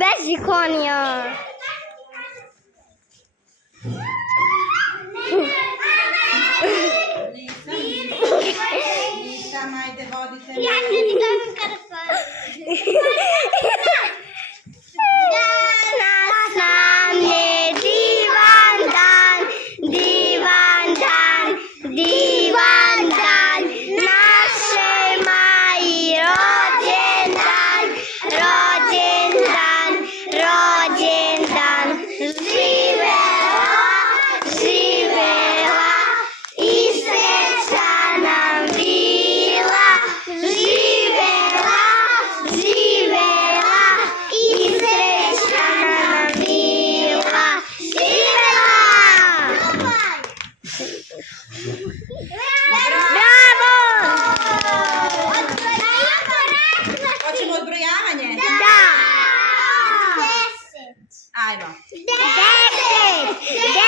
Bez ikonija. Nisam, ajde, vodite. Ja ne vidim karpa. Danas nam je divan dan, divan dan, divan dan. Naše Maji rođendan, rođendan, rođendan. Živela, živela i srećna nam bila. Živela, živela i srećna nam bila. Živela! Bravo! Hoćemo odbrojavanje? Da! Ajmo. 10!